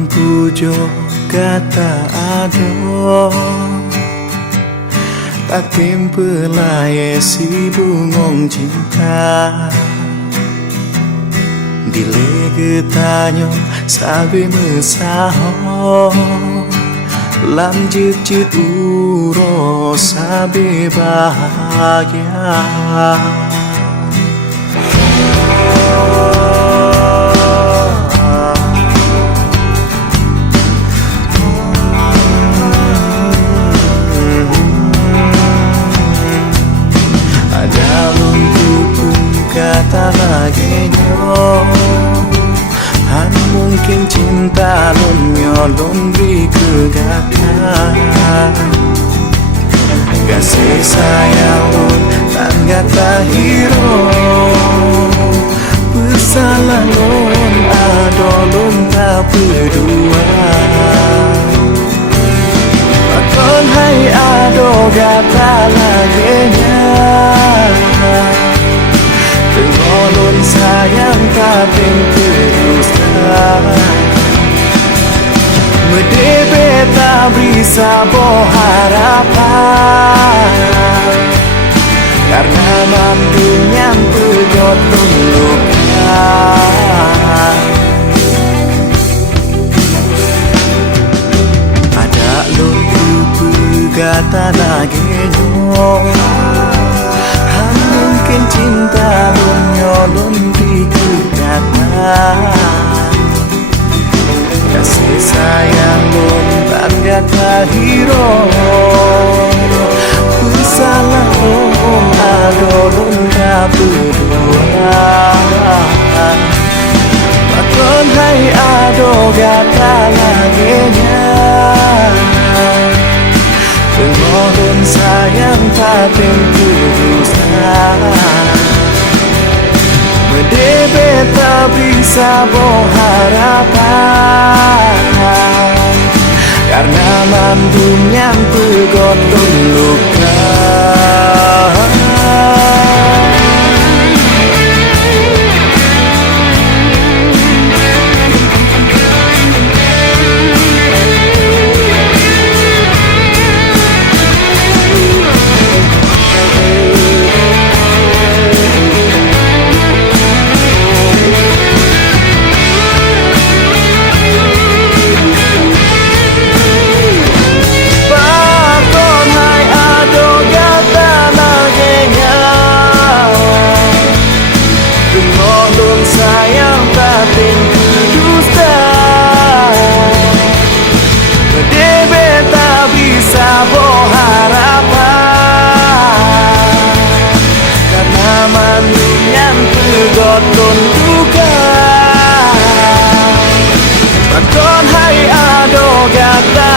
Alun pujo kata ado tak timpelai si bungong cinta Dile getanyo sabe mesaho Lam jit uro sabe bahagia Kata lagi nyo Han mungkin cinta lon nyolong beri kegatan Kasih sayang lon tan gata hero Bersalah lon ado lon tak berdua Bakon hai ado gata lagi Tengolon sayang kating teruskan Medebe tak bisa harapan Karena mampunya pegot luka Ada luku pegata lagi mungkin cinta lon nyolong di kegatan Kasih sayang lon tan gata hero Bersalah lon ado lon tak berdua Bakon hai ado gata lagenya Tengolon sayang tak terus Medebe tak bisa harapan Karena mandum yang pegot luka sayang batin dusta Medebe tak bisa harapan Karena mandung yang pegot duka Bakon hai ado gata